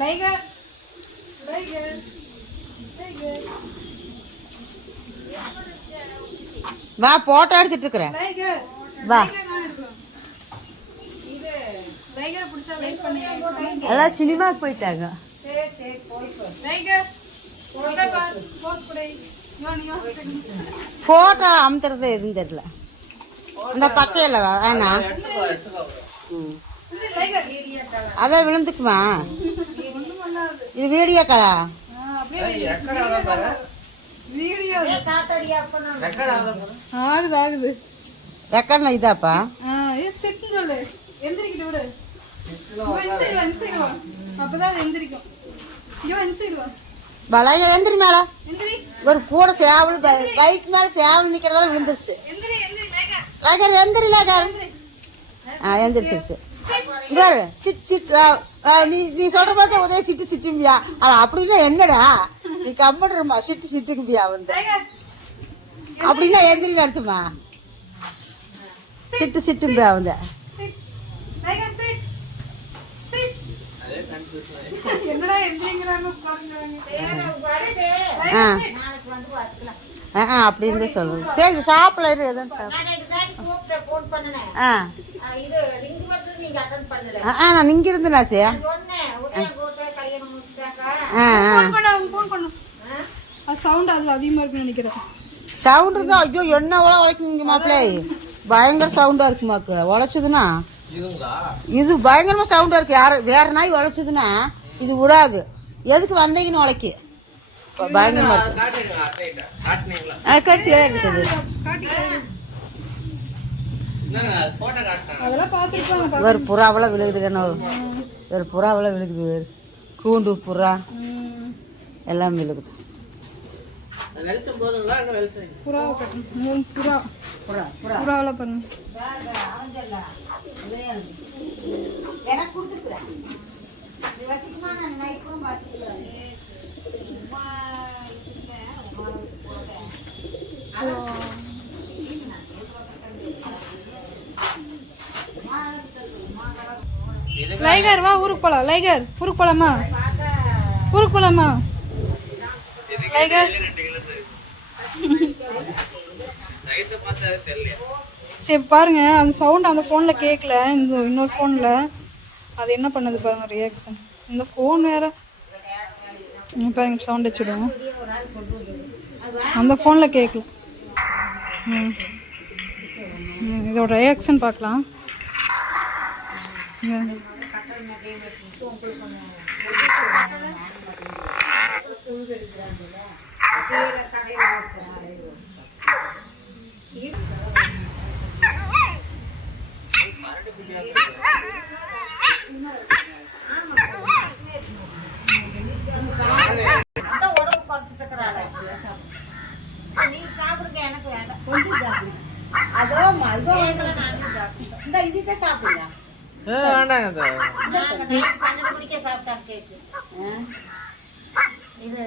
Liger Liger Liger வா photo எடுத்துட்டு இருக்கிறேன். லைகர் வா. எல்லாம் சினிமாவுக்கு போயிட்டாங்க. போட்டோ அமுத்துறது எதுவும் தெரியல. அந்த பச்சையில் வேணாம். ம். இந்த லைகர் அதை விழுந்துக்குமா? இது வீடியோ கலா? ஆ, அப்படியே வீடியோ ஆகுது ஆகுது. ரெக்கார்ட்ல இதாப்பா? ஆ ஏ சிட்னு சொல்லு. எந்திரிக்கிட்டு விடு. இவன் இன்சைடு வா இன்சைடு வா அப்பதான் அது எந்திரிக்கும். இவன் இன்சைடு வா பலாய எந்திரி மேல. எந்திரி. ஒரு கூட சேவல் பைக் மேல சேவல் நிக்கிறதால விழுந்துருச்சு. எந்திரி எந்திரி லைகர் லேகர் எந்திரி லேகர். ஆ எந்திரிச்சிருச்சு சிட் சிட் நீ நீ சொல்ற பார்த்தா உதய சிட்டு சிட்டும்பியா? ஆனா அப்படின்னா என்னடா? நீ கம்ப்யூட்டர்மா சிட்டு சிட்டுக்கும்பியா வந்து. அப்படின்னா எந்திரி நடத்துமா சிட்டு சிட்டும்பியா வந்து. அப்படின்னு சொல்லுங்க சரி சாப்பிடல இரு எதுவும் சாப்பிட ஆ. நான் இங்க இருந்து அது சவுண்ட் அதுல அதிகமா இருக்குன்னு நினைக்கிறேன். சவுண்ட் தான் ஐயோ என்ன உல உழைக்குங்க மாப்பிள்ளை? பயங்கர சவுண்டா இருக்குமாக்கு உழைச்சதுன்னா? இது பயங்கரமா சவுண்டா இருக்கு. யார வேற நாய் உழைச்சதுன்னா இது விடாது. எதுக்கு வந்தீங்கன்னு உழைக்கு? பயங்கரமா இருக்கு. இருக்குது ஒரு புறாவெல்லாம் விழுகுது கண்ணு. ஒரு புறாவெல்லாம் விழுகுது வேறு கூண்டு புறா எல்லாம் விழுகுது. புறாவை கட்டணும் புறா. புறாவெல்லாம் பாருங்க எனக்கு கொடுத்துருக்குறேன். இது வச்சுக்குமா நான் நைட் கூட பார்த்துக்கிறேன். லைகர் வா ஊருக்கு போலாம். லைகர் ஊருக்கு போலாமா? ஊருக்கு போலாமா? லைகர். சரி பாருங்க. அந்த சவுண்ட் அந்த ஃபோனில் கேட்கல இந்த இன்னொரு ஃபோனில் அது என்ன பண்ணுது பாருங்க ரியாக்ஷன் இந்த ஃபோன் வேற. பாருங்க சவுண்ட் வச்சுடுவோம். அந்த ஃபோனில் கேட்கல ம், இதோட ரியாக்ஷன் பார்க்கலாம் இங்க. அதான் உடம்பு குறைச்சிட்டு இருக்கிறாள் நீங்க சாப்பிடுங்க எனக்கு வேண்டாம். கொஞ்சம் சாப்பிடுங்க அதோ மல்கோ இந்த இதுதான் சாப்பிடுங்க பன்னெண்டு மணிக்கே சாப்பிட்டாங்க கேக்கு. இது